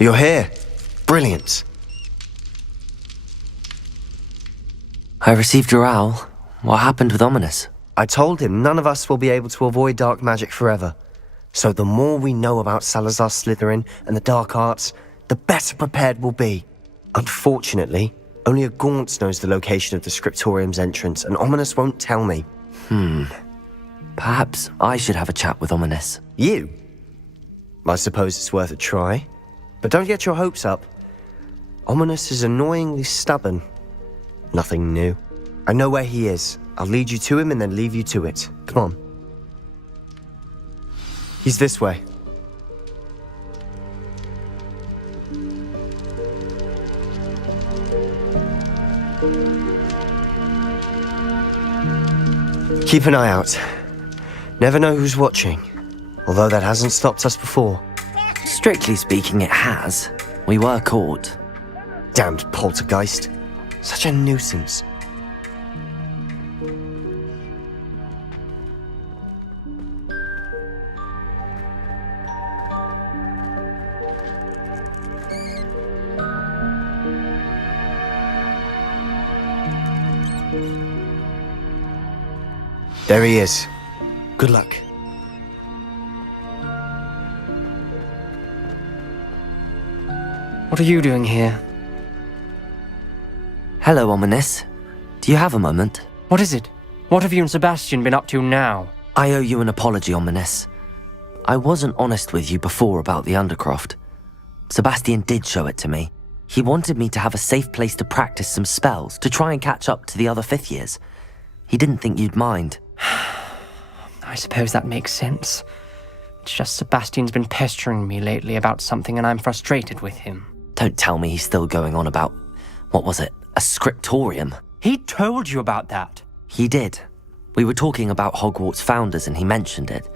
You're here. Brilliant. I received your owl. What happened with Ominous? I told him none of us will be able to avoid dark magic forever. So the more we know about Salazar Slytherin and the dark arts, the better prepared we'll be. Unfortunately, only a Gaunt knows the location of the Scriptorium's entrance, and Ominous won't tell me. Perhaps I should have a chat with Ominous. You? I suppose it's worth a try. But don't get your hopes up. Ominous is annoyingly stubborn. Nothing new. I know where he is. I'll lead you to him and then leave you to it. Come on. He's this way. Keep an eye out. Never know who's watching. Although that hasn't stopped us before. Strictly speaking, it has. We were caught. Damned poltergeist. Such a nuisance. There he is. Good luck. What are you doing here? Hello, Ominous. Do you have a moment? What is it? What have you and Sebastian been up to now? I owe you an apology, Ominous. I wasn't honest with you before about the Undercroft. Sebastian did show it to me. He wanted me to have a safe place to practice some spells, to try and catch up to the other 5th years. He didn't think you'd mind. I suppose that makes sense. It's just Sebastian's been pestering me lately about something and I'm frustrated with him. Don't tell me he's still going on about, what was it, a scriptorium? He told you about that. He did. We were talking about Hogwarts founders and he mentioned it.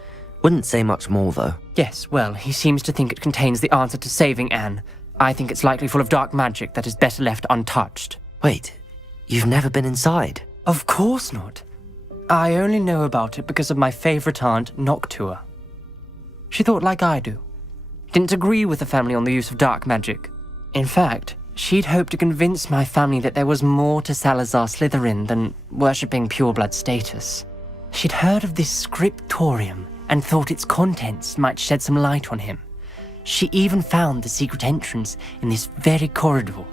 Wouldn't say much more though. Yes, well, he seems to think it contains the answer to saving Anne. I think it's likely full of dark magic that is better left untouched. Wait, you've never been inside? Of course not. I only know about it because of my favourite aunt, Noctua. She thought like I do. Didn't agree with the family on the use of dark magic. In fact, she'd hoped to convince my family that there was more to Salazar Slytherin than worshipping pureblood status. She'd heard of this scriptorium and thought its contents might shed some light on him. She even found the secret entrance in this very corridor.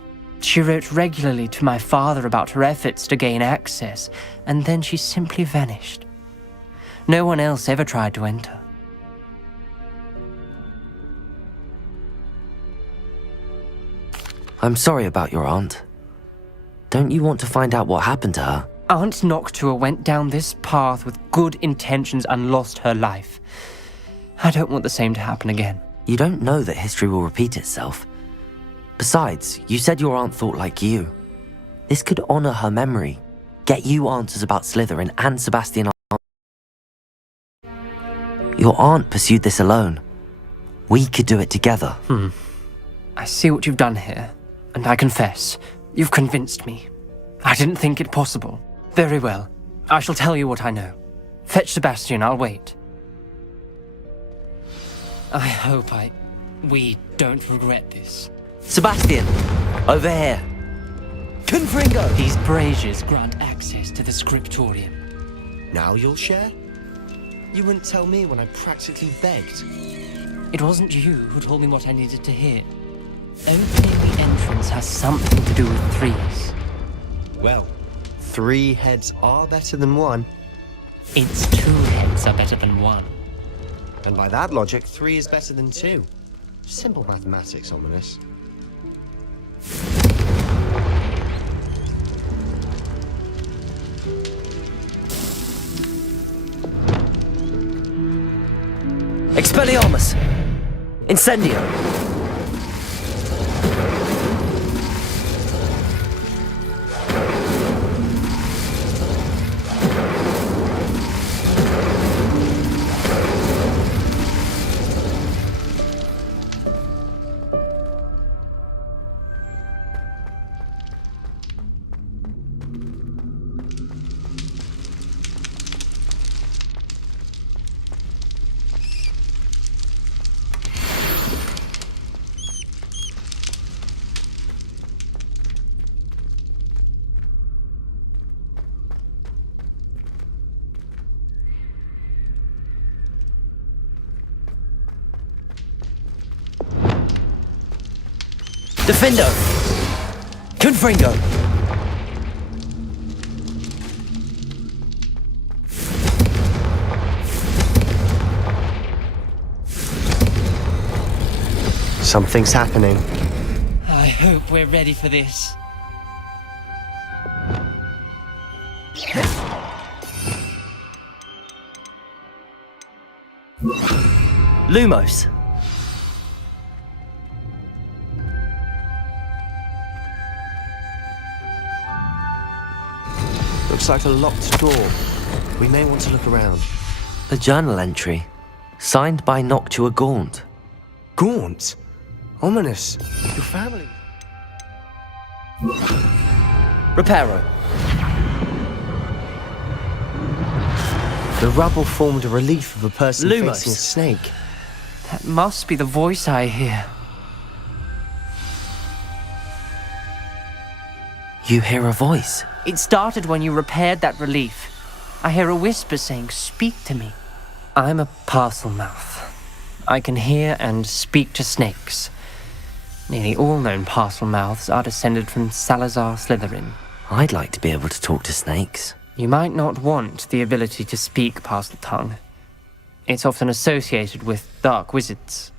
She wrote regularly to my father about her efforts to gain access, and then she simply vanished. No one else ever tried to enter. I'm sorry about your aunt. Don't you want to find out what happened to her? Aunt Noctua went down this path with good intentions and lost her life. I don't want the same to happen again. You don't know that history will repeat itself. Besides, you said your aunt thought like you. This could honor her memory, get you answers about Slytherin and Sebastian. Your aunt pursued this alone. We could do it together. I see what you've done here, and I confess, you've convinced me. I didn't think it possible. Very well, I shall tell you what I know. Fetch Sebastian, I'll wait. I hope we don't regret this. Sebastian, over here. Confringo! These braziers grant access to the scriptorium. Now you'll share? You wouldn't tell me when I practically begged. It wasn't you who told me what I needed to hear. Opening the entrance has something to do with threes. Well, 3 heads are better than 1. It's 2 heads are better than 1. And by that logic, 3 is better than 2. Simple mathematics, Ominous. Expelliarmus! Incendio! Defendo! Confringo! Something's happening. I hope we're ready for this. Lumos! Looks like a locked door. We may want to look around. A journal entry. Signed by Noctua Gaunt. Gaunt? Ominous. Your family. Reparo. The rubble formed a relief of a person Lumos. facing a snake. That must be the voice I hear. You hear a voice. It started when you repaired that relief. I hear a whisper saying, "Speak to me." I'm a parcel mouth. I can hear and speak to snakes. Nearly all known parcel mouths are descended from Salazar Slytherin. I'd like to be able to talk to snakes. You might not want the ability to speak parcel tongue. It's often associated with dark wizards.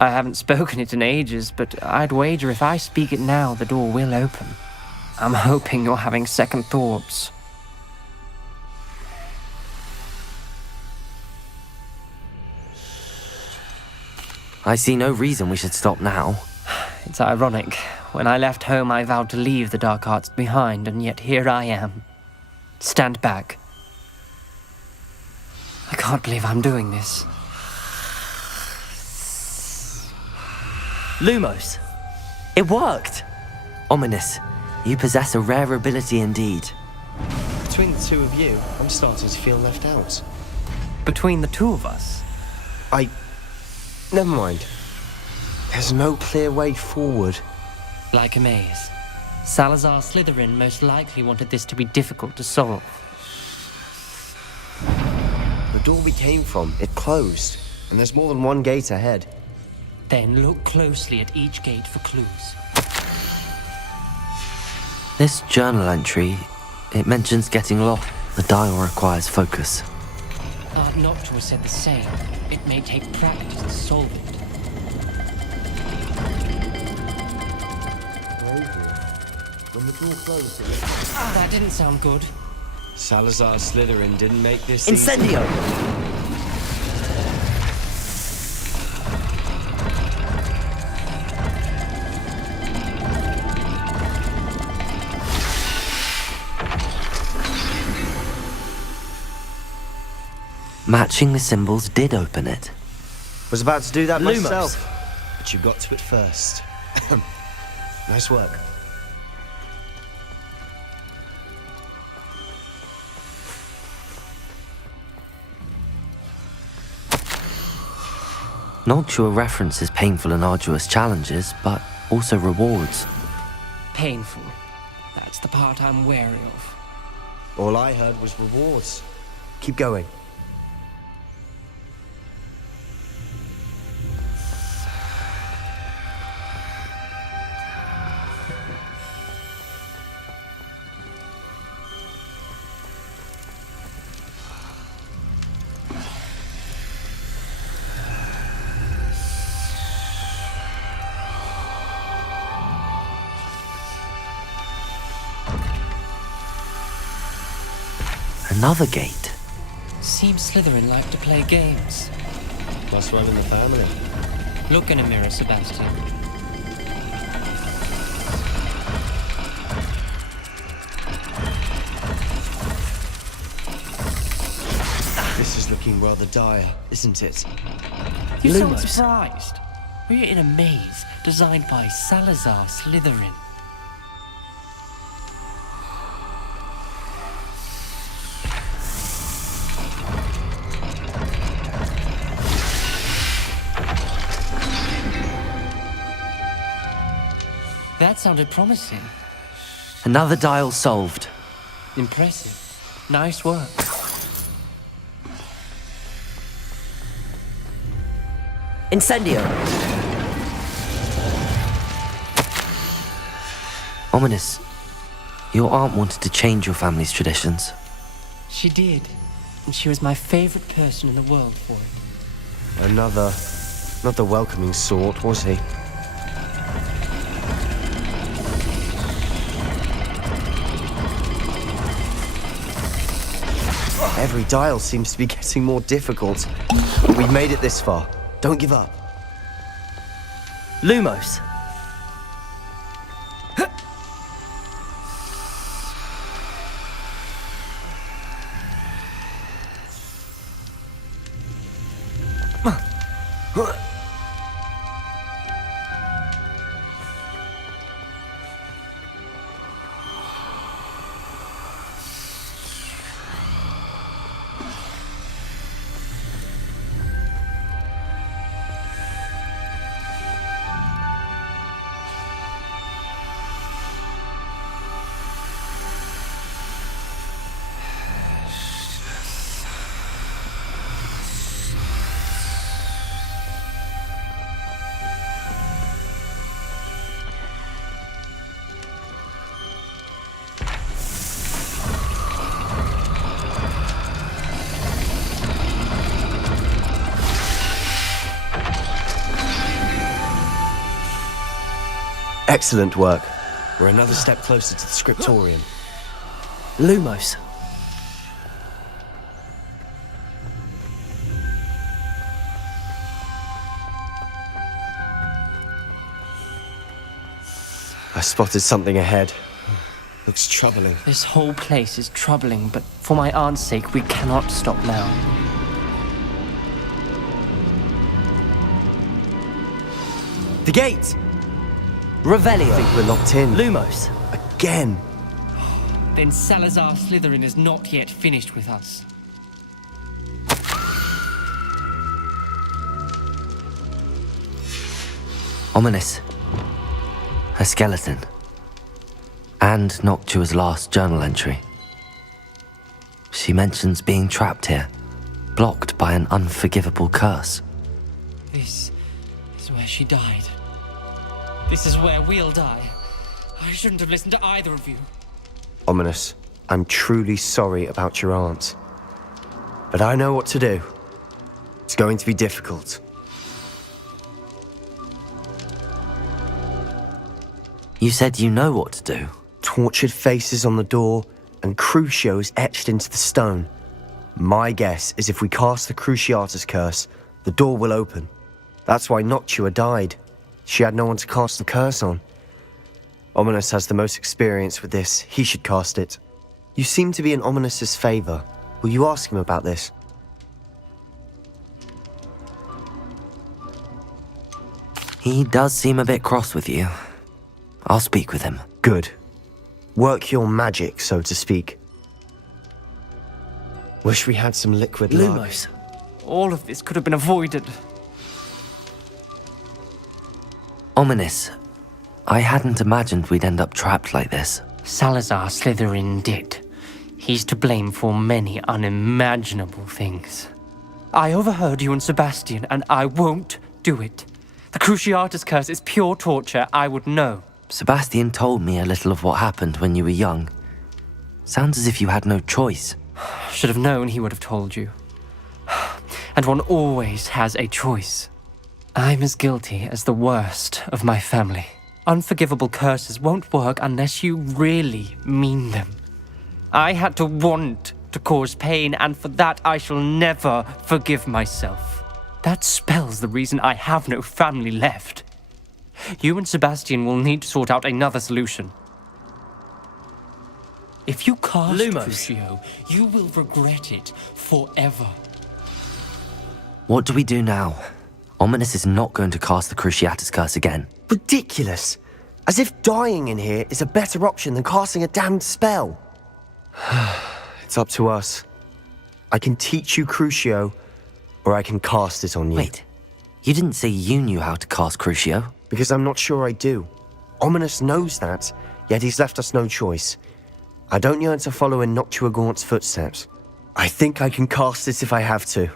I haven't spoken it in ages, but I'd wager if I speak it now, the door will open. I'm hoping you're having second thoughts. I see no reason we should stop now. It's ironic. When I left home, I vowed to leave the dark arts behind, and yet here I am. Stand back. I can't believe I'm doing this. Lumos! It worked! Ominous. You possess a rare ability indeed. Between the two of you, I'm starting to feel left out. Between the two of us, Never mind. There's no clear way forward. like a maze. Salazar Slytherin most likely wanted this to be difficult to solve. The door we came from, it closed. And there's more than one gate ahead. Then look closely at each gate for clues. This journal entry, it mentions getting lost. The dial requires focus. Art Noctua said the same. It may take practice to solve it. When the door closed, That didn't sound good. Salazar Slytherin didn't make this Incendio! Matching the symbols did open it. Was about to do that Lumos. myself. But you got to it first. Nice work. Noctua references painful and arduous challenges, but also rewards. Painful. That's the part I'm wary of. All I heard was rewards. Keep going. Another gate. Seems Slytherin like to play games. Must run in the family. Look in a mirror, Sebastian. This is looking rather dire, isn't it? You sound Lumos. surprised. We're in a maze designed by Salazar Slytherin. That sounded promising. Another dial solved. Impressive. Nice work. Incendio! Ominous. Your aunt wanted to change your family's traditions. She did. And she was my favorite person in the world for it. Another... not the welcoming sort, was he? Every dial seems to be getting more difficult. But we've made it this far. Don't give up. Lumos! Excellent work. We're another step closer to the scriptorium. Lumos! I spotted something ahead. Looks troubling. This whole place is troubling, but for my aunt's sake, we cannot stop now. The gate! Revelio! I think we're locked in. Lumos! Again! Then Salazar Slytherin is not yet finished with us. Ominous. Her skeleton. And Noctua's last journal entry. She mentions being trapped here, blocked by an unforgivable curse. This is where she died. This is where we'll die. I shouldn't have listened to either of you. Ominous, I'm truly sorry about your aunt. But I know what to do. It's going to be difficult. You said you know what to do. Tortured faces on the door and Crucios etched into the stone. My guess is if we cast the Cruciatus curse, the door will open. That's why Noctua died. She had no one to cast the curse on. Ominous has the most experience with this. He should cast it. You seem to be in Ominous's favor. Will you ask him about this? He does seem a bit cross with you. I'll speak with him. Good. Work your magic, so to speak. Wish we had some liquid luck. Lumos! All of this could have been avoided. Ominous. I hadn't imagined we'd end up trapped like this. Salazar Slytherin did. He's to blame for many unimaginable things. I overheard you and Sebastian, and I won't do it. The Cruciatus curse is pure torture, I would know. Sebastian told me a little of what happened when you were young. Sounds as if you had no choice. Should have known he would have told you. And one always has a choice. I'm as guilty as the worst of my family. Unforgivable curses won't work unless you really mean them. I had to want to cause pain, and for that I shall never forgive myself. That spell's the reason I have no family left. You and Sebastian will need to sort out another solution. If you cast Lumos. Crucio, you will regret it forever. What do we do now? Ominous is not going to cast the Cruciatus Curse again. Ridiculous! As if dying in here is a better option than casting a damned spell. It's up to us. I can teach you Crucio, or I can cast it on you. Wait, you didn't say you knew how to cast Crucio? Because I'm not sure I do. Ominous knows that, yet he's left us no choice. I don't yearn to follow in Noctua Gaunt's footsteps. I think I can cast it if I have to.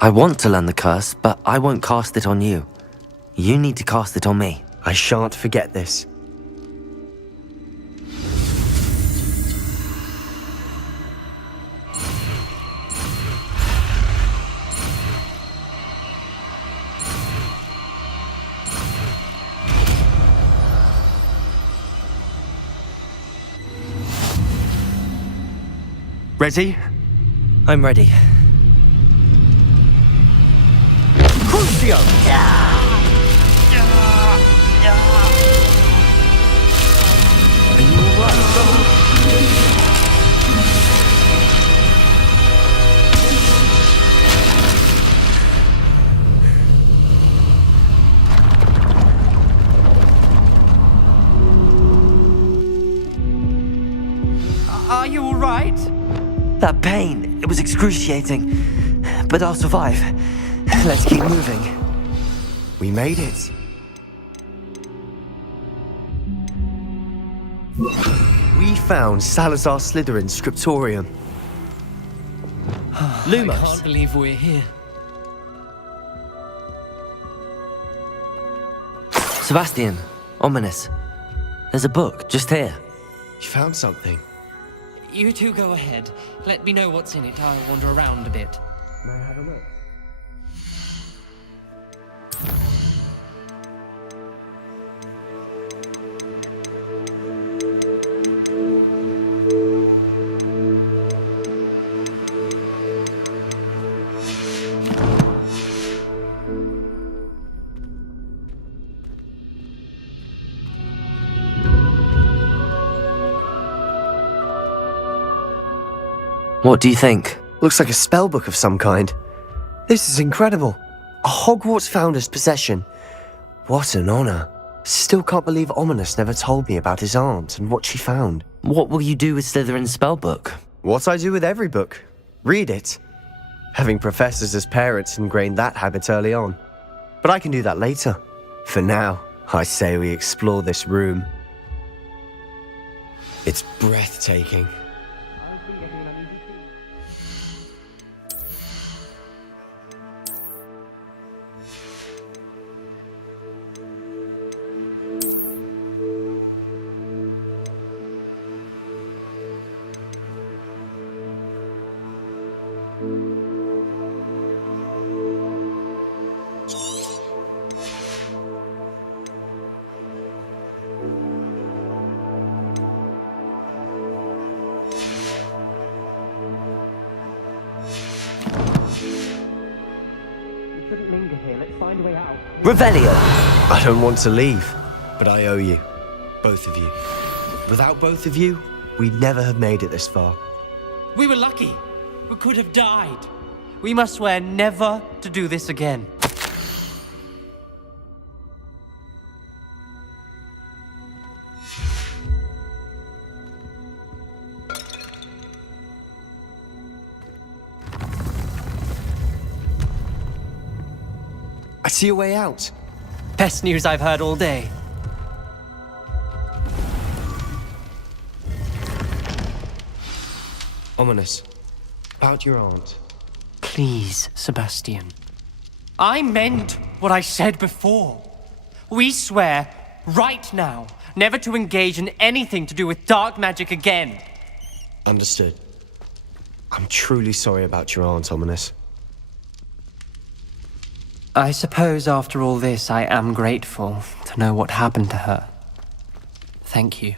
I want to learn the curse, but I won't cast it on you. You need to cast it on me. I shan't forget this. Ready? I'm ready. Crucio! Are you alright? Are you alright? That pain, it was excruciating. But I'll survive. Let's keep moving. We made it. We found Salazar Slytherin's scriptorium. I can't believe we're here. Sebastian, Ominous. There's a book just here. You found something. You two go ahead. Let me know what's in it. I'll wander around a bit. May I have a look? What do you think? Looks like a spellbook of some kind. This is incredible. A Hogwarts founder's possession. What an honor. Still can't believe Ominous never told me about his aunt and what she found. What will you do with Slytherin's spellbook? What I do with every book. Read it. Having professors as parents ingrained that habit early on. But I can do that later. For now, I say we explore this room. It's breathtaking. Revelio! I don't want to leave, but I owe you. Both of you. Without both of you, we'd never have made it this far. We were lucky. We could have died. We must swear never to do this again. I see a way out. Best news I've heard all day. Ominous. About your aunt. Please, Sebastian. I meant what I said before. We swear, right now, never to engage in anything to do with dark magic again. Understood. I'm truly sorry about your aunt, Ominous. I suppose after all this, I am grateful to know what happened to her. Thank you.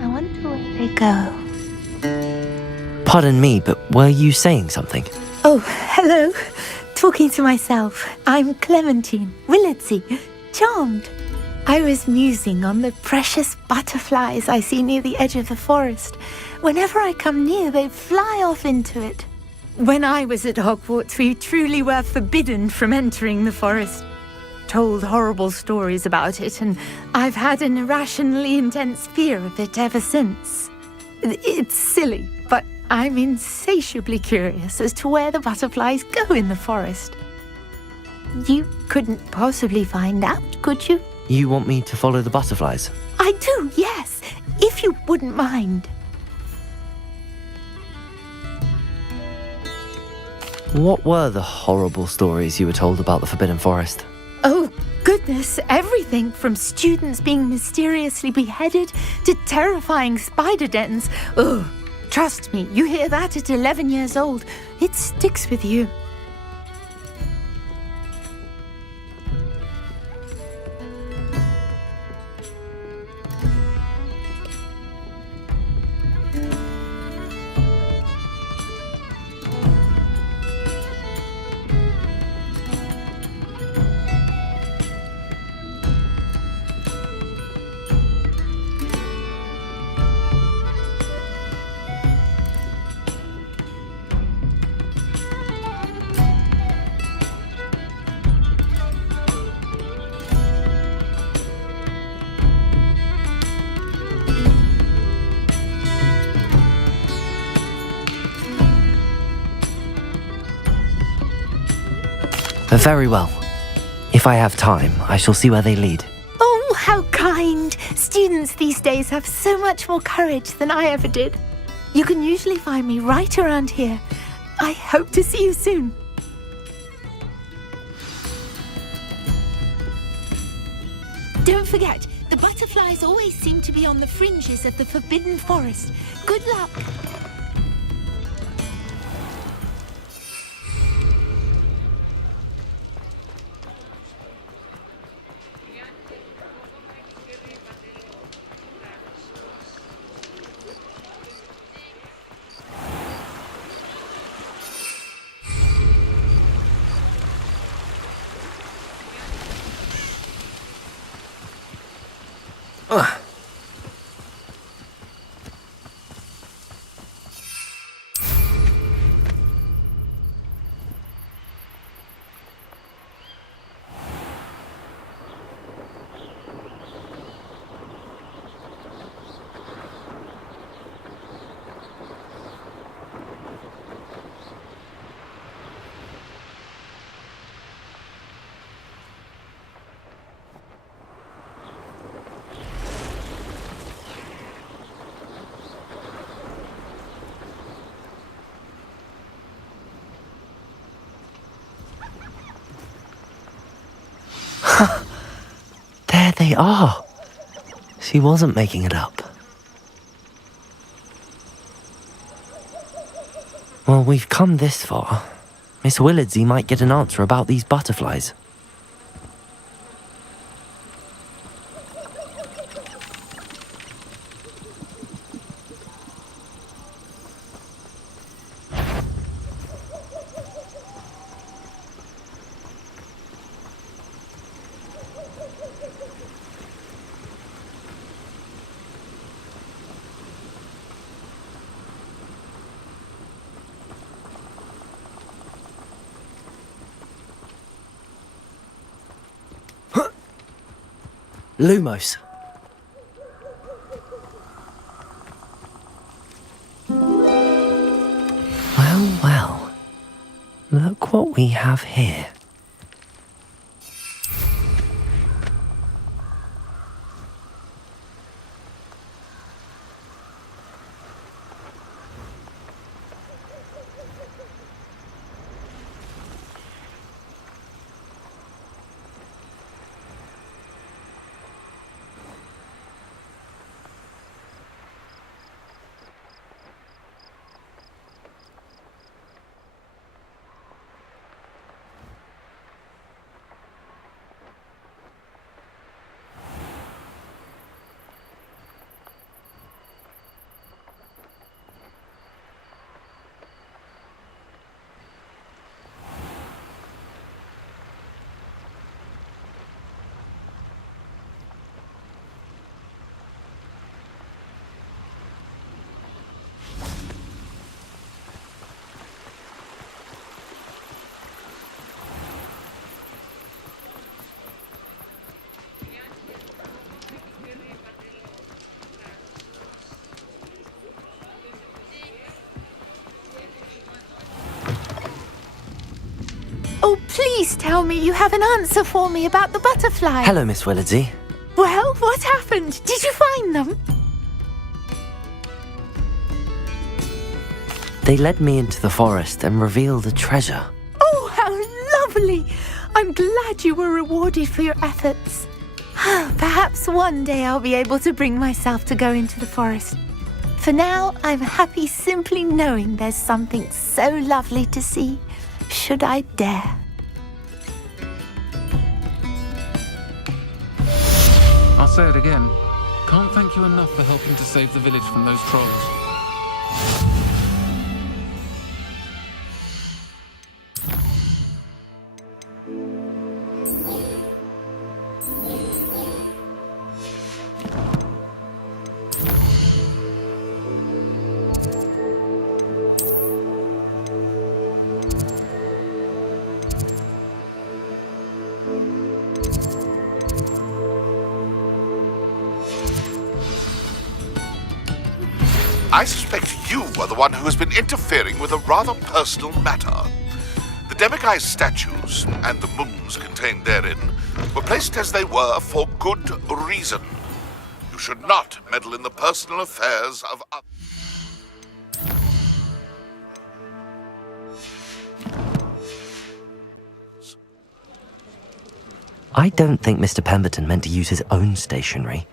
I wonder where they go. Pardon me, but were you saying something? Oh, hello. Talking to myself. I'm Clementine Willardsey. Charmed. I was musing on the precious butterflies I see near the edge of the forest. Whenever I come near, they fly off into it. When I was at Hogwarts, we truly were forbidden from entering the forest. Told horrible stories about it, and I've had an irrationally intense fear of it ever since. It's silly, but I'm insatiably curious as to where the butterflies go in the forest. You couldn't possibly find out, could you? You want me to follow the butterflies? I do, yes, if you wouldn't mind. What were the horrible stories you were told about the Forbidden Forest? Oh, goodness, everything from students being mysteriously beheaded to terrifying spider dens. Ugh, trust me, you hear that at 11 years old, it sticks with you. Very well. If I have time, I shall see where they lead. Oh, how kind! Students these days have so much more courage than I ever did. You can usually find me right around here. I hope to see you soon. Don't forget, the butterflies always seem to be on the fringes of the Forbidden Forest. Good luck! they are. She wasn't making it up. Well, we've come this far. Miss Willardsey might get an answer about these butterflies. Lumos. Well, well. Look what we have here. Oh, please tell me you have an answer for me about the butterfly. Hello, Miss Willardsey. Well, what happened? Did you find them? They led me into the forest and revealed a treasure. Oh, how lovely! I'm glad you were rewarded for your efforts. Perhaps one day I'll be able to bring myself to go into the forest. For now, I'm happy simply knowing there's something so lovely to see, should I dare. I'll say it again. Can't thank you enough for helping to save the village from those trolls. I suspect you are the one who has been interfering with a rather personal matter. The demiguise statues and the moons contained therein were placed as they were for good reason. You should not meddle in the personal affairs of others. I don't think Mr. Pemberton meant to use his own stationery.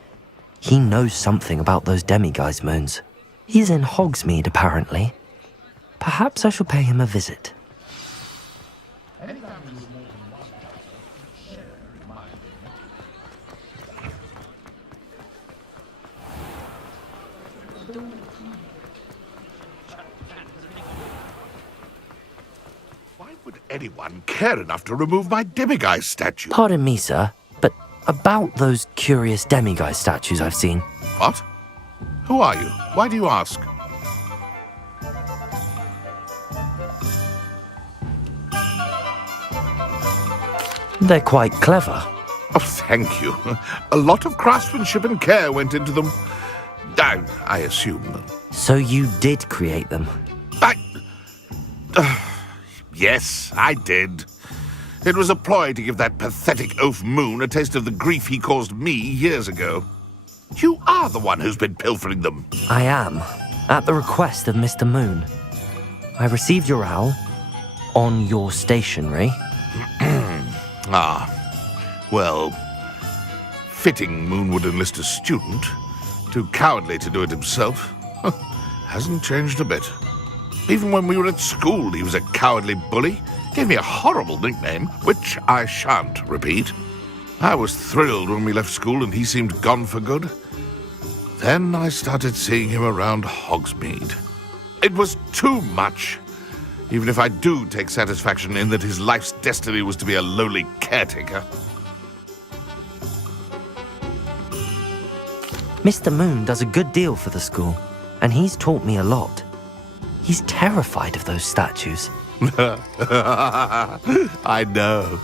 He knows something about those demiguise moons. He's in Hogsmeade, apparently. Perhaps I shall pay him a visit. Why would anyone care enough to remove my demiguise statue? Pardon me, sir, but about those curious demiguise statues I've seen. What? Who are you? Why do you ask? They're quite clever. Oh, thank you. A lot of craftsmanship and care went into them. I assume. So you did create them? Yes, I did. It was a ploy to give that pathetic oaf Moon a taste of the grief he caused me years ago. You are the one who's been pilfering them. I am, at the request of Mr. Moon. I received your owl on your stationery. Well, fitting Moon would enlist a student. Too cowardly to do it himself. Hasn't changed a bit. Even when we were at school, he was a cowardly bully. Gave me a horrible nickname, which I shan't repeat. I was thrilled when we left school and he seemed gone for good. Then I started seeing him around Hogsmeade. It was too much. Even if I do take satisfaction in that his life's destiny was to be a lowly caretaker. Mr. Moon does a good deal for the school, and he's taught me a lot. He's terrified of those statues. I know.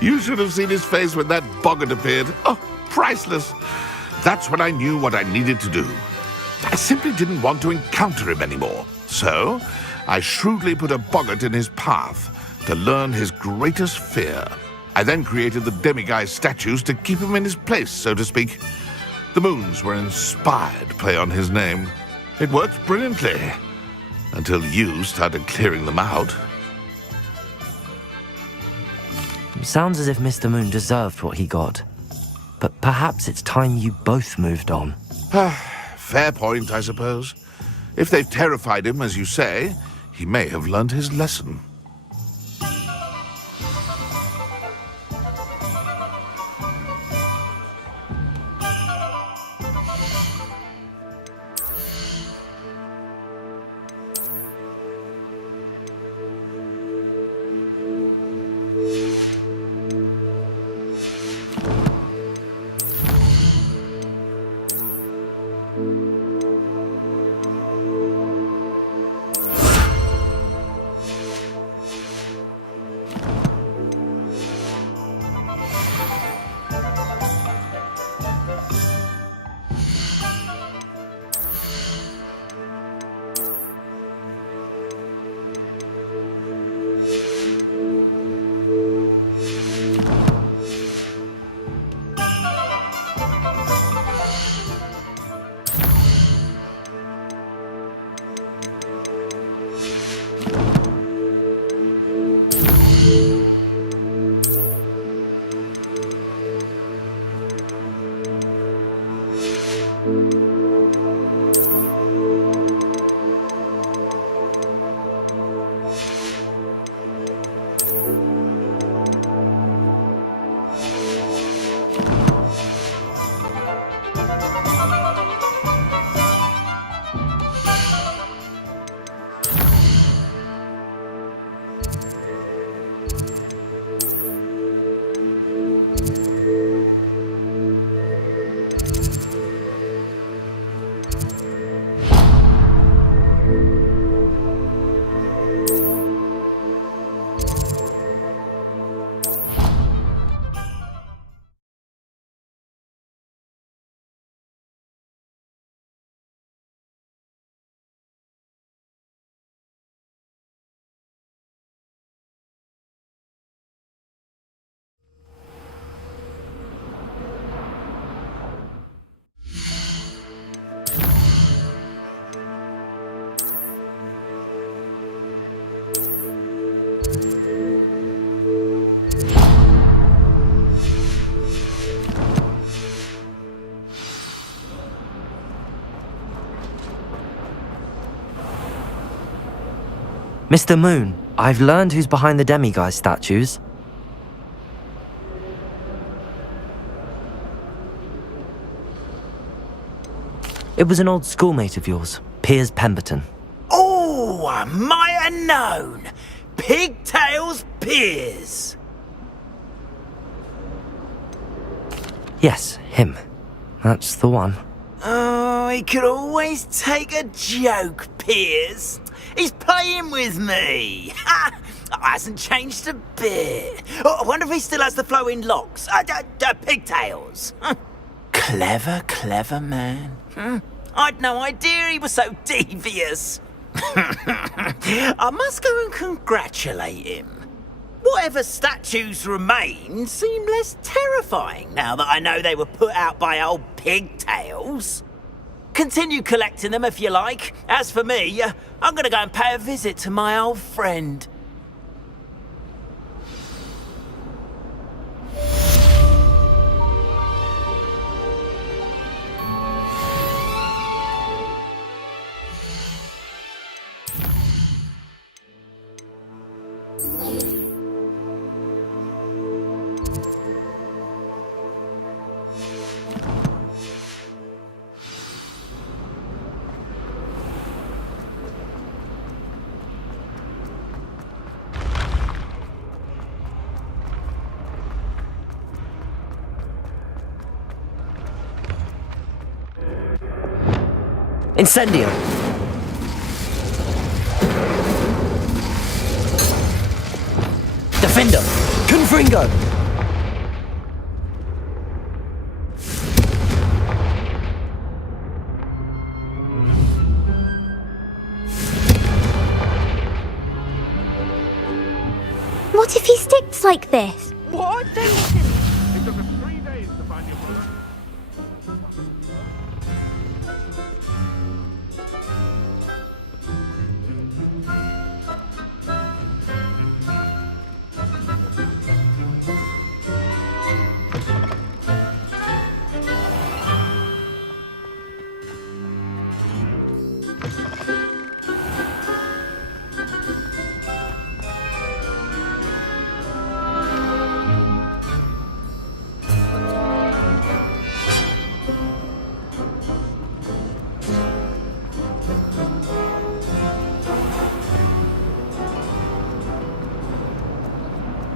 You should have seen his face when that boggart appeared. Oh, priceless. That's when I knew what I needed to do. I simply didn't want to encounter him anymore. So, I shrewdly put a boggart in his path to learn his greatest fear. I then created the demiguise statues to keep him in his place, so to speak. The moons were an inspired play on his name. It worked brilliantly. Until you started clearing them out. Sounds as if Mr. Moon deserved what he got. But perhaps it's time you both moved on. Fair point, I suppose. If they've terrified him, as you say, he may have learned his lesson. Mr. Moon, I've learned who's behind the demiguise statues. It was an old schoolmate of yours, Piers Pemberton. Oh, I might have known. Pigtails Piers. Yes, him. That's the one. Oh, he could always take a joke, Piers. He's playing with me. Ha! Hasn't changed a bit. Oh, I wonder if he still has the flowing locks. Pigtails. Clever, clever man. I'd no idea he was so devious. I must go and congratulate him. Whatever statues remain seem less terrifying now that I know they were put out by old Pigtails. Continue collecting them if you like. As for me, I'm going to go and pay a visit to my old friend. Incendio! Defender! Confringo! What if he sticks like this? What? It took us 3 days to find your brother.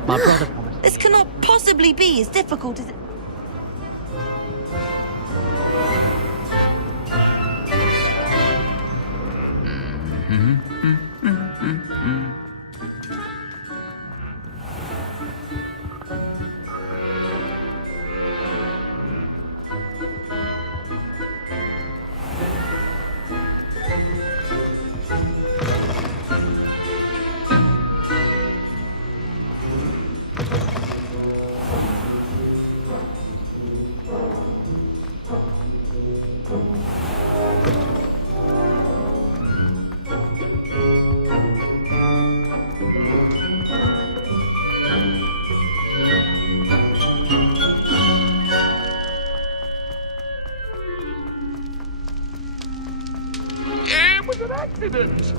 My brother promised. This cannot possibly be as difficult as it... It was an accident!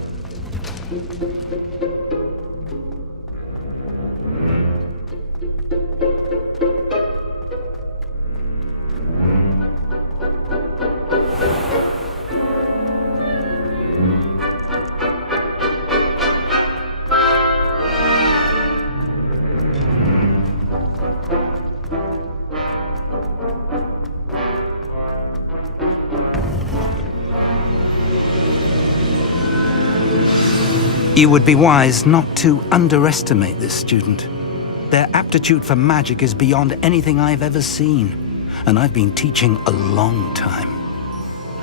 You would be wise not to underestimate this student. Their aptitude for magic is beyond anything I've ever seen, and I've been teaching a long time.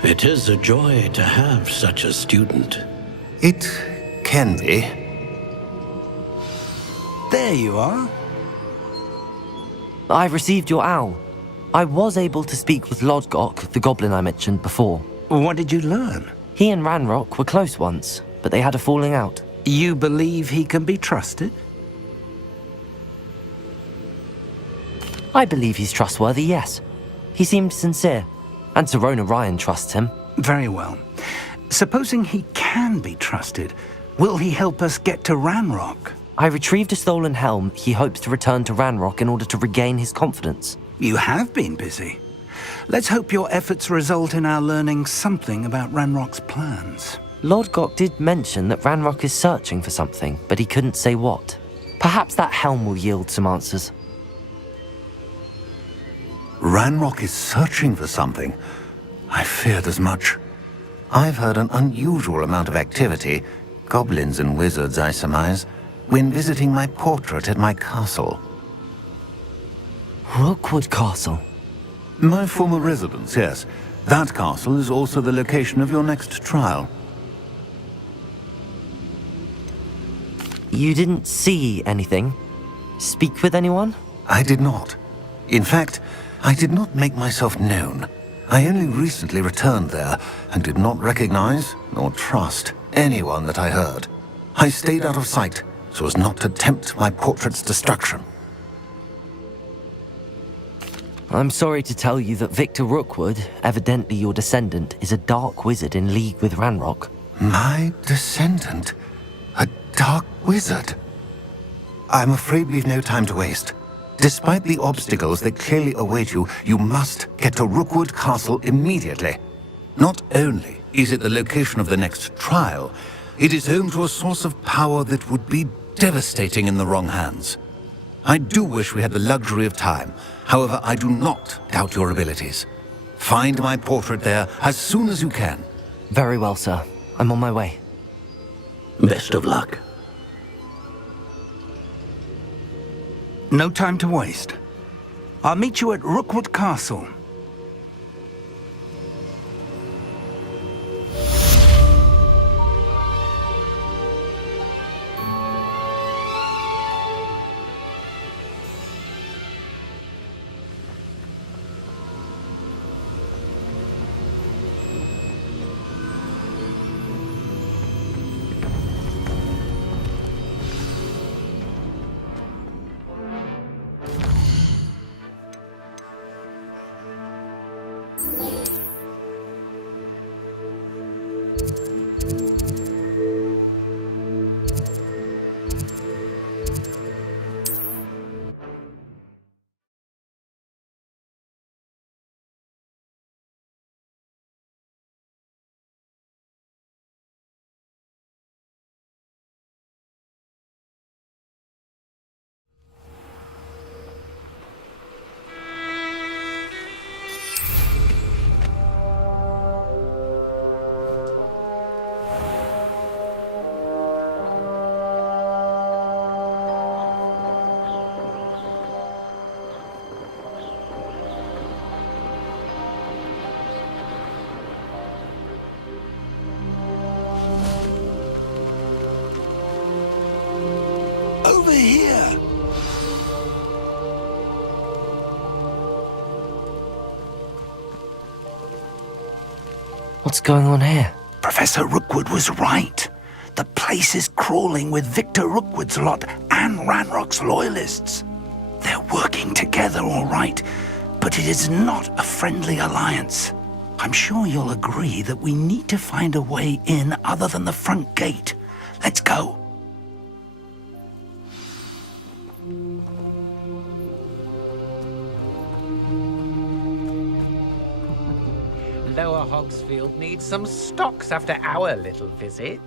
It is a joy to have such a student. It can be. There you are. I've received your owl. I was able to speak with Lodgok, the goblin I mentioned before. What did you learn? He and Ranrock were close once, but they had a falling out. You believe he can be trusted? I believe he's trustworthy, yes. He seemed sincere, and Sirona Ryan trusts him. Very well. Supposing he can be trusted, will he help us get to Ranrock? I retrieved a stolen helm he hopes to return to Ranrock in order to regain his confidence. You have been busy. Let's hope your efforts result in our learning something about Ranrock's plans. Lodgok did mention that Ranrock is searching for something, but he couldn't say what. Perhaps that helm will yield some answers. Ranrock is searching for something. I feared as much. I've heard an unusual amount of activity, goblins and wizards, I surmise, when visiting my portrait at my castle. Rookwood Castle. My former residence, yes. That castle is also the location of your next trial. You didn't see anything? Speak with anyone? I did not. In fact, I did not make myself known. I only recently returned there and did not recognize nor trust anyone that I heard. I stayed out of sight so as not to tempt my portrait's destruction. I'm sorry to tell you that Victor Rookwood, evidently your descendant, is a dark wizard in league with Ranrock. My descendant? A dark wizard? I'm afraid we've no time to waste. Despite the obstacles that clearly await you, you must get to Rookwood Castle immediately. Not only is it the location of the next trial, it is home to a source of power that would be devastating in the wrong hands. I do wish we had the luxury of time. However, I do not doubt your abilities. Find my portrait there as soon as you can. Very well, sir. I'm on my way. Best of luck. No time to waste. I'll meet you at Rookwood Castle. Over here! What's going on here? Professor Rookwood was right. The place is crawling with Victor Rookwood's lot and Ranrock's loyalists. They're working together, all right, but it is not a friendly alliance. I'm sure you'll agree that we need to find a way in other than the front gate. Let's go. Lower Hogsfield needs some stocks after our little visit.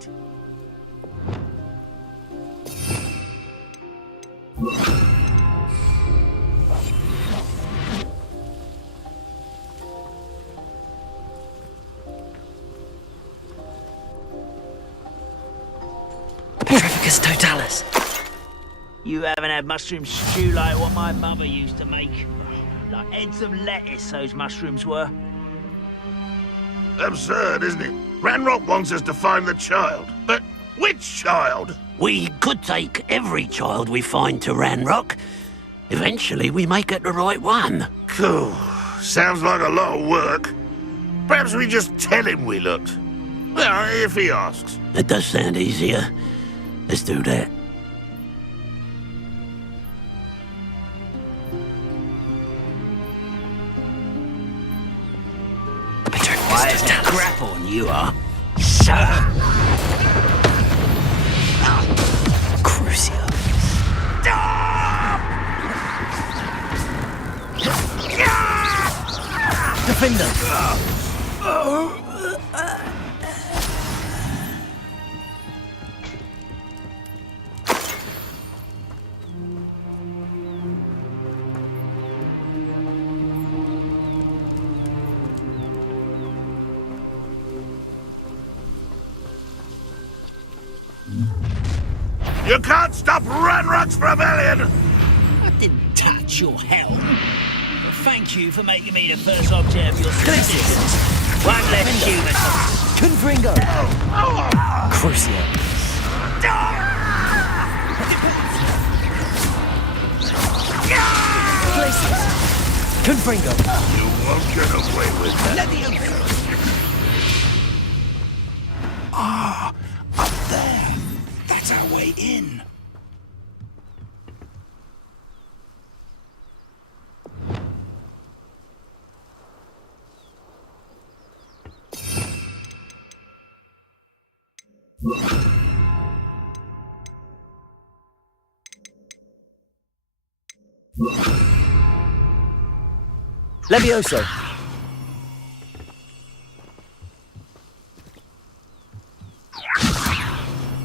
Petrificus totalis. You haven't had mushroom stew like what my mother used to make. Like heads of lettuce, those mushrooms were. Absurd, isn't it? Ranrock wants us to find the child. But which child? We could take every child we find to Ranrock. Eventually we may get the right one. Cool. Sounds like a lot of work. Perhaps we just tell him we looked. Well, if he asks. It does sound easier. Let's do that. Why, crap on you are. Crucio. Defender. You can't stop Ranrock's rebellion! I didn't touch your helm. But thank you for making me the first object of your suspicions. One less human. Confringo. Crucio. Places. Confringo. You won't get away with that. Ah, up there. That's our way in. Levioso.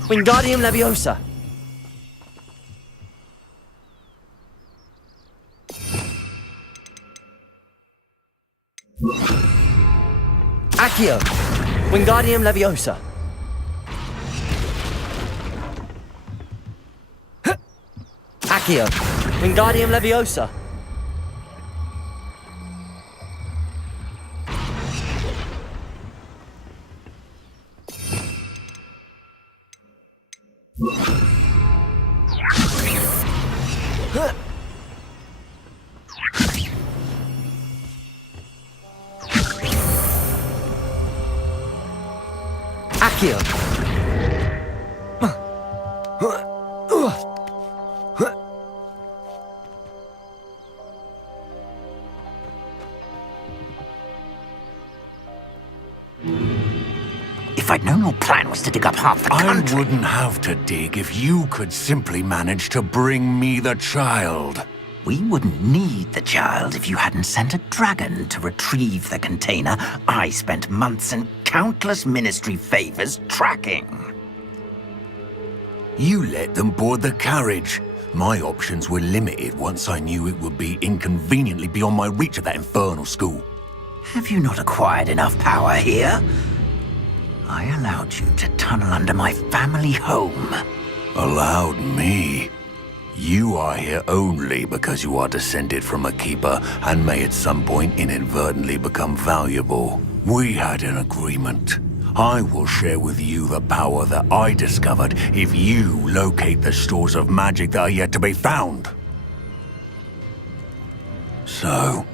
Wingardium Leviosa. Accio. Wingardium Leviosa. Accio. Wingardium Leviosa. Accio. If I'd known your plan was to dig up half the country... I wouldn't have to dig if you could simply manage to bring me the child. We wouldn't need the child if you hadn't sent a dragon to retrieve the container I spent months and countless ministry favors tracking. You let them board the carriage. My options were limited once I knew it would be inconveniently beyond my reach at that infernal school. Have you not acquired enough power here? I allowed you to tunnel under my family home. Allowed me? You are here only because you are descended from a keeper and may at some point inadvertently become valuable. We had an agreement. I will share with you the power that I discovered if you locate the stores of magic that are yet to be found. So,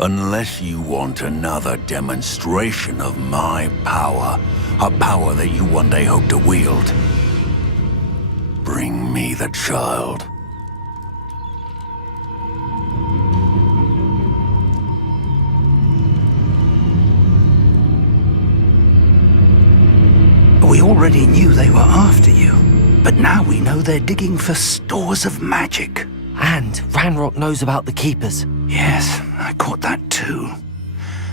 unless you want another demonstration of my power, a power that you one day hope to wield, bring me the child. We already knew they were after you, but now we know they're digging for stores of magic. And Ranrock knows about the Keepers. Yes, I caught that too.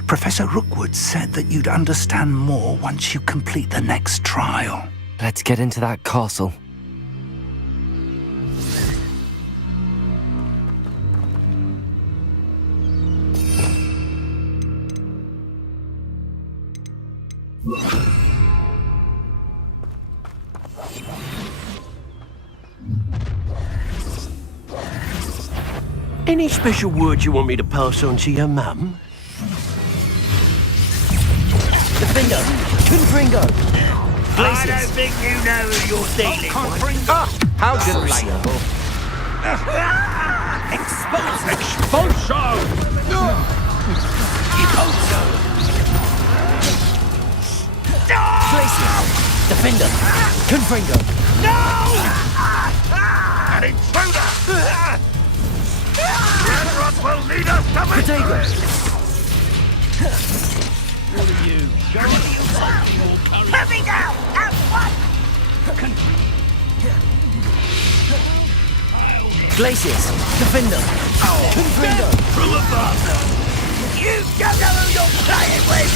Professor Rookwood said that you'd understand more once you complete the next trial. Let's get into that castle. Any special words you want me to pass on to your mum? Defender! Confringo! I don't think you know who you're dealing with. How delightful. Expulso! Glacius! Defender! Confringo! An intruder! Ranrock will need us to Protego! Let me go! At once! Glacius! Defender! Confringo! Through a bastard! You don't know who you're playing with!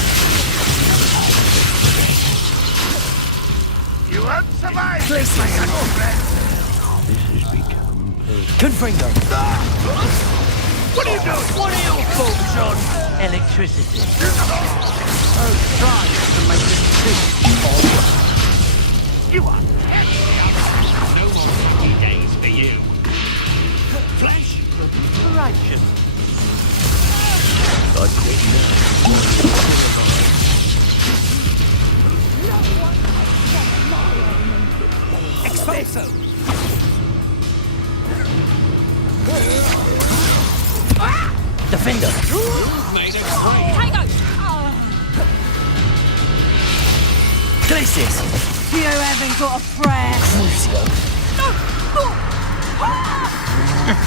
You won't survive! Glacius! Confringo! What are you doing? What are your thoughts on electricity? Try to make it You are No more 50 days for you. Flesh, righteous. Expulso! Defender! Made a break. Glacius! You haven't got a prayer. Crucio!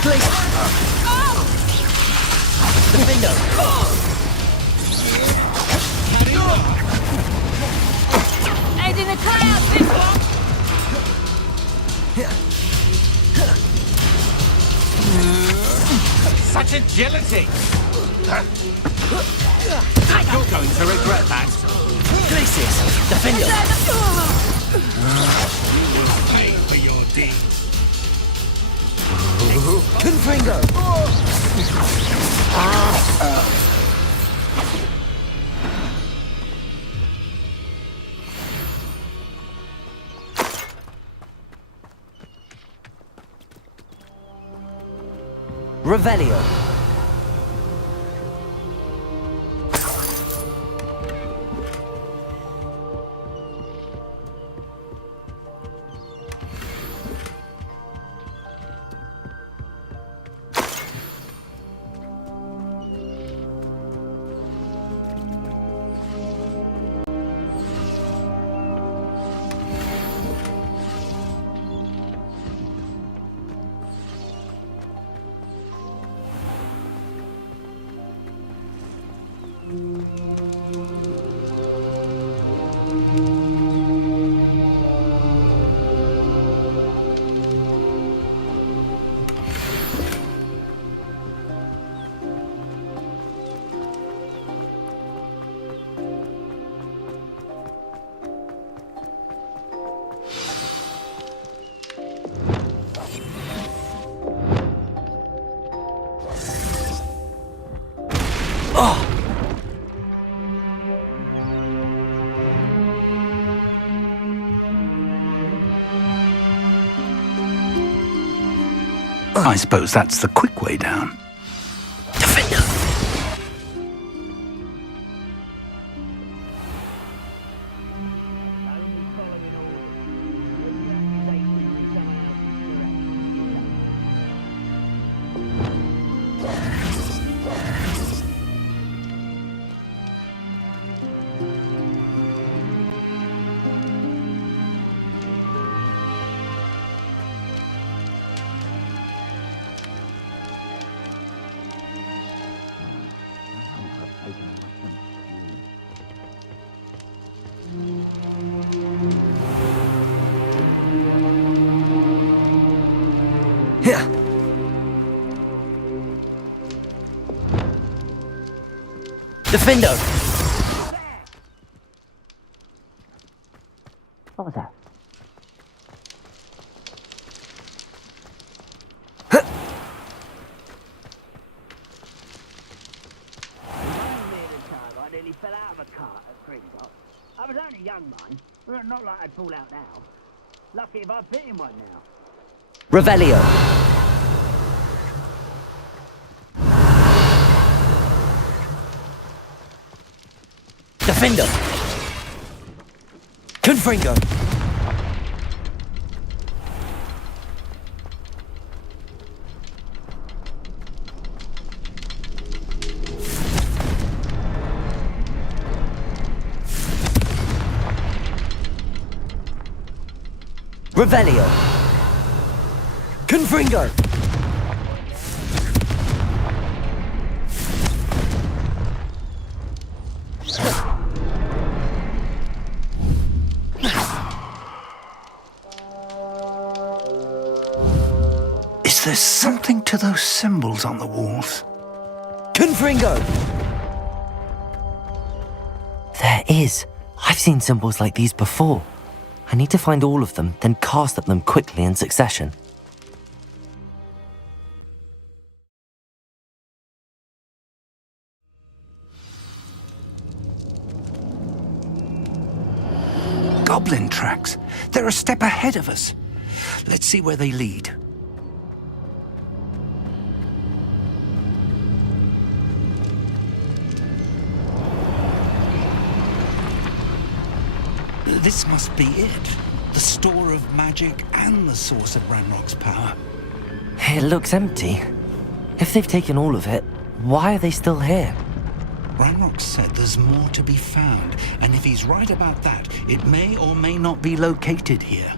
Glacius! Defender! Head in the clouds, this one. Such agility! You're going to regret that. Glacius! Defender! Pay for your deeds. Confringo! Revelio. I suppose that's the quick way down. Defendo! What was that? I nearly fell out of a cart at Grimlock. I was only a young mind. Well, not like I'd fall out now. Lucky if I bit in one now. Revelio. Defendo. Confringo. Revelio. Confringo. Is there something to those symbols on the walls? Confringo. There is. I've seen symbols like these before. I need to find all of them, then cast at them quickly in succession. Goblin tracks. They're a step ahead of us. Let's see where they lead. This must be it. The store of magic and the source of Ranrock's power. It looks empty. If they've taken all of it, why are they still here? Ranrock said there's more to be found, and if he's right about that, it may or may not be located here.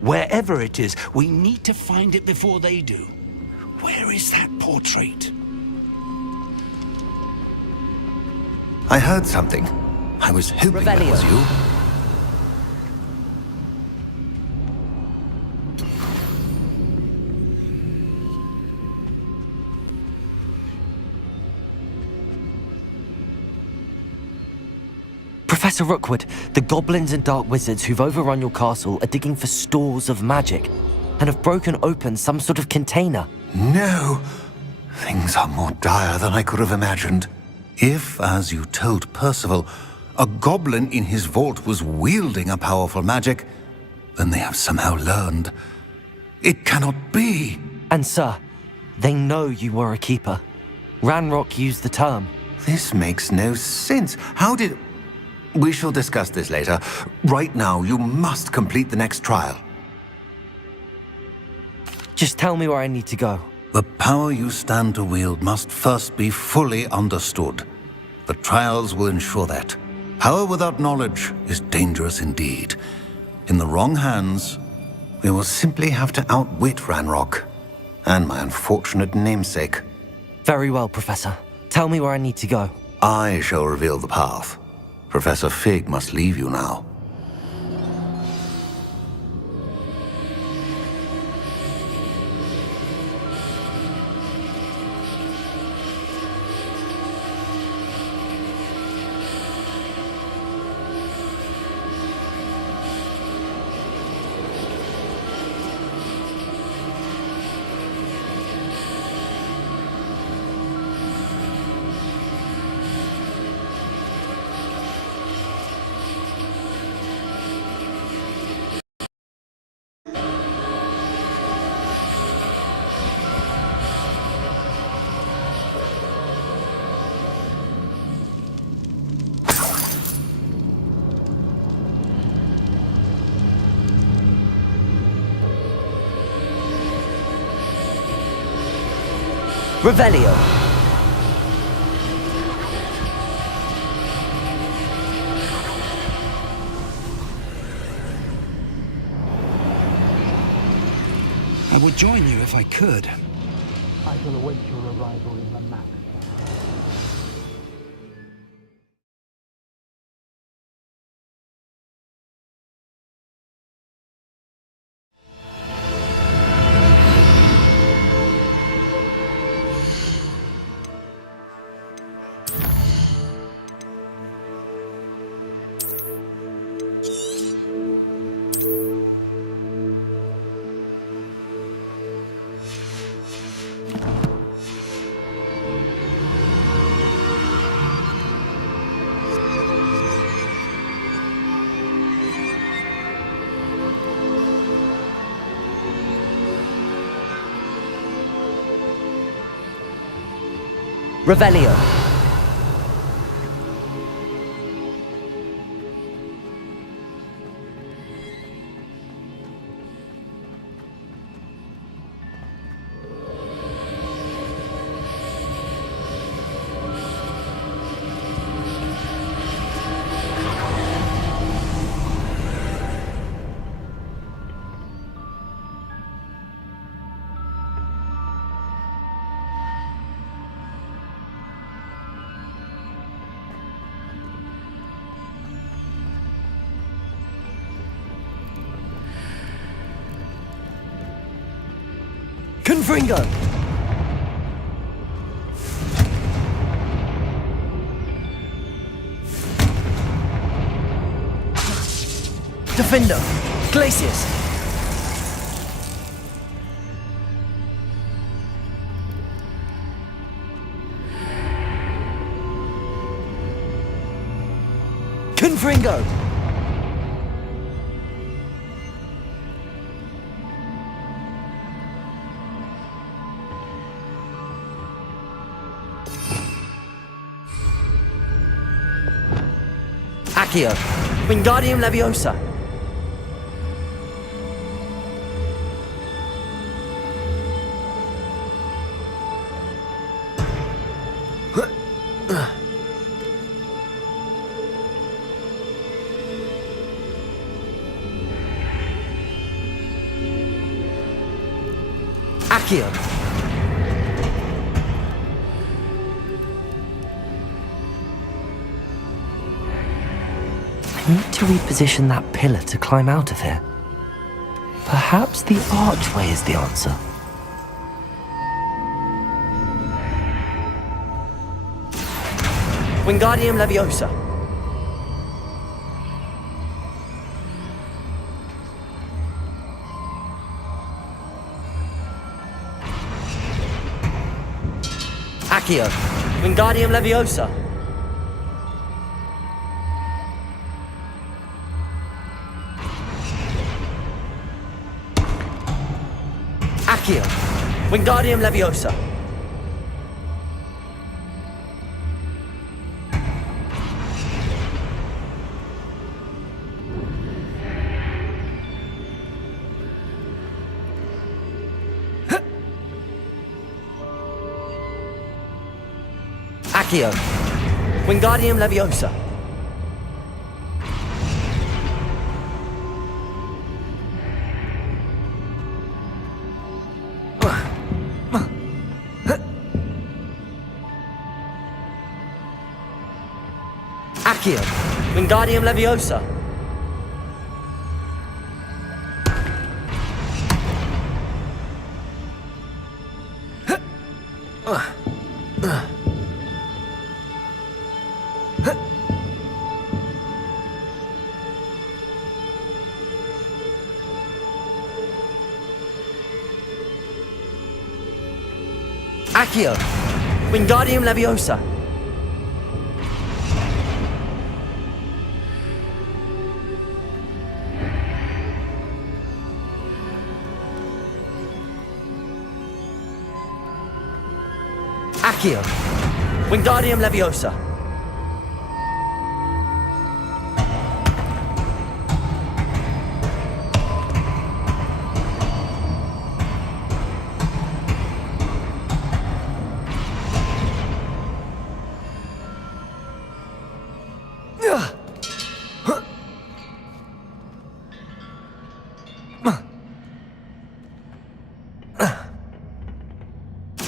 Wherever it is, we need to find it before they do. Where is that portrait? I heard something. I was hoping that was you. Professor Rookwood, the goblins and dark wizards who've overrun your castle are digging for stores of magic and have broken open some sort of container. No! Things are more dire than I could have imagined. If, as you told Percival, a goblin in his vault was wielding a powerful magic, then they have somehow learned. It cannot be! And sir, They know you were a keeper. Ranrock used the term. This makes no sense. How did... We shall discuss this later. Right now, you must complete the next trial. Just tell me where I need to go. The power you stand to wield must first be fully understood. The trials will ensure that. Power without knowledge is dangerous indeed. In the wrong hands, We will simply have to outwit Ranrock. And my unfortunate namesake. Very well, Professor. Tell me where I need to go. I shall reveal the path. Professor Fig must leave you now. Revelio. I would join you if I could. I shall await your arrival in the map. Revelio. Confringo! Defender! Glacius! Confringo! Accio, Wingardium Leviosa. Accio. I need to reposition that pillar to climb out of here. Perhaps the archway is the answer. Wingardium Leviosa. Accio. Wingardium Leviosa. Accio. Wingardium Leviosa. Accio. Wingardium Leviosa. Accio. Wingardium Leviosa. Accio. Wingardium Leviosa. Accio. Wingardium Leviosa.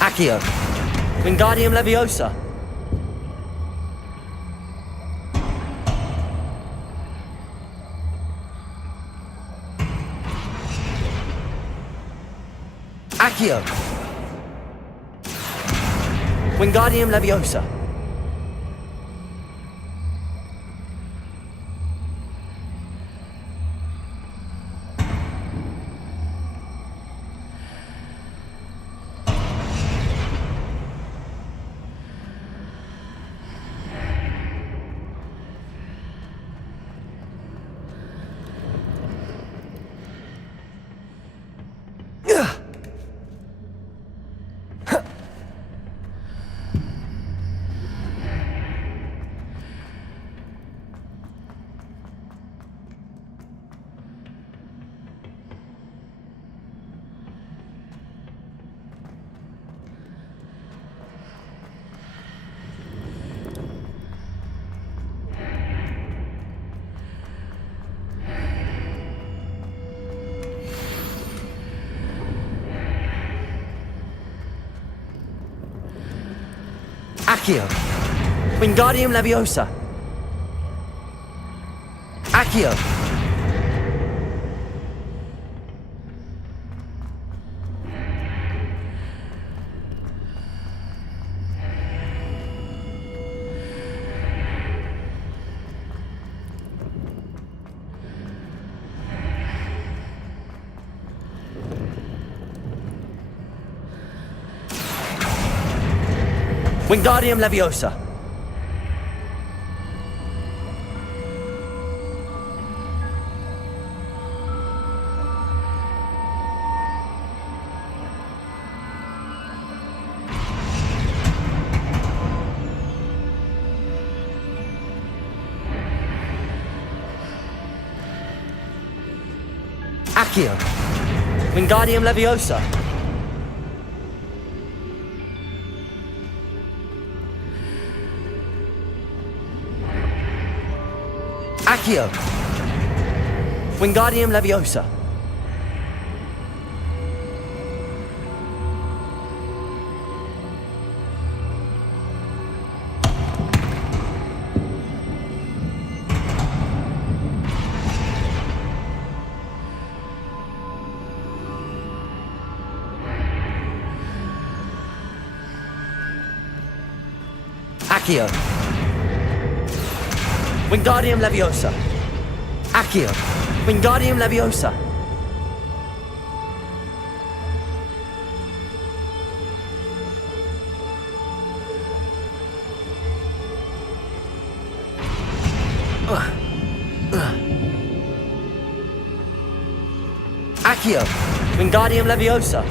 Accio. Wingardium Leviosa. Accio. Wingardium Leviosa. Accio. Wingardium Leviosa. Accio. Wingardium Leviosa. Accio. Wingardium Leviosa. Accio. Wingardium Leviosa. Accio. Wingardium Leviosa. Accio. Wingardium Leviosa. Accio. Wingardium Leviosa.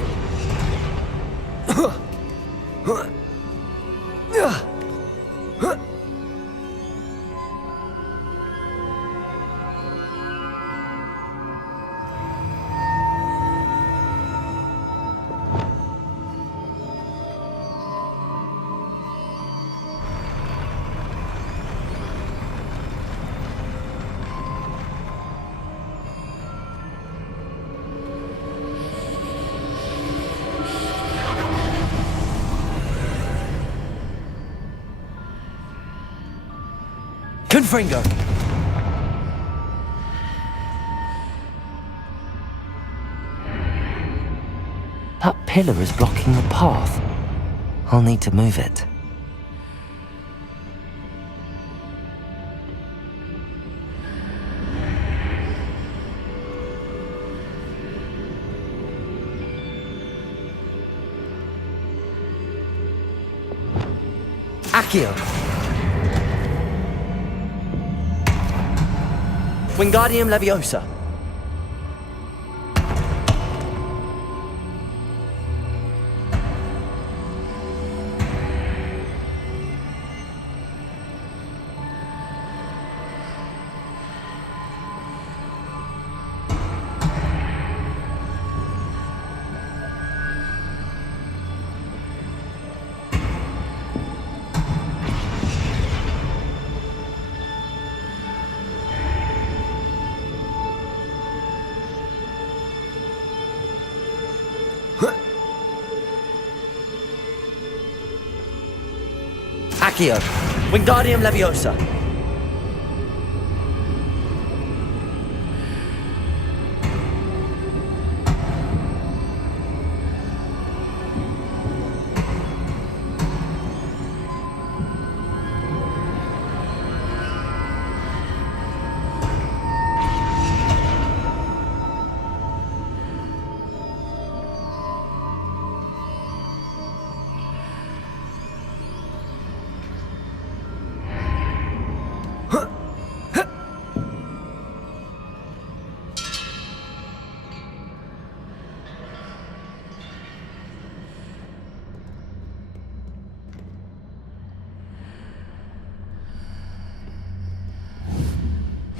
Confringo! That pillar is blocking the path. I'll need to move it. Accio! Wingardium Leviosa! Accio! Wingardium Leviosa!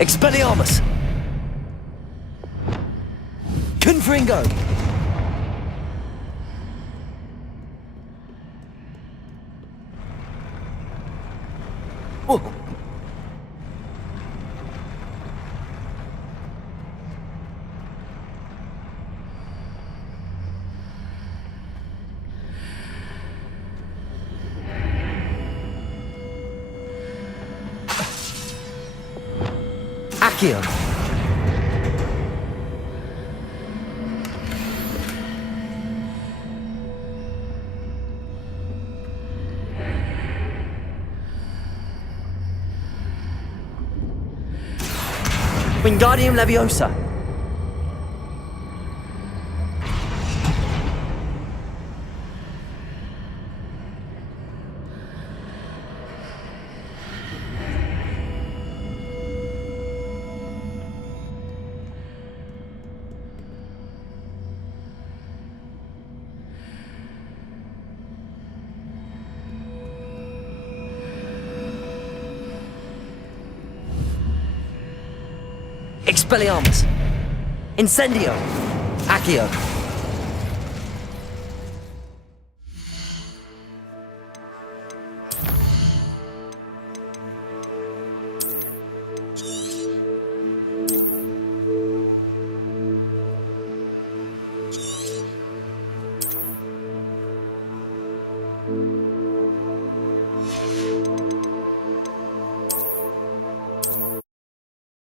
Expelliarmus! Confringo! Whoa. Accio! Wingardium Leviosa! Expelliarmus! Incendio! Accio!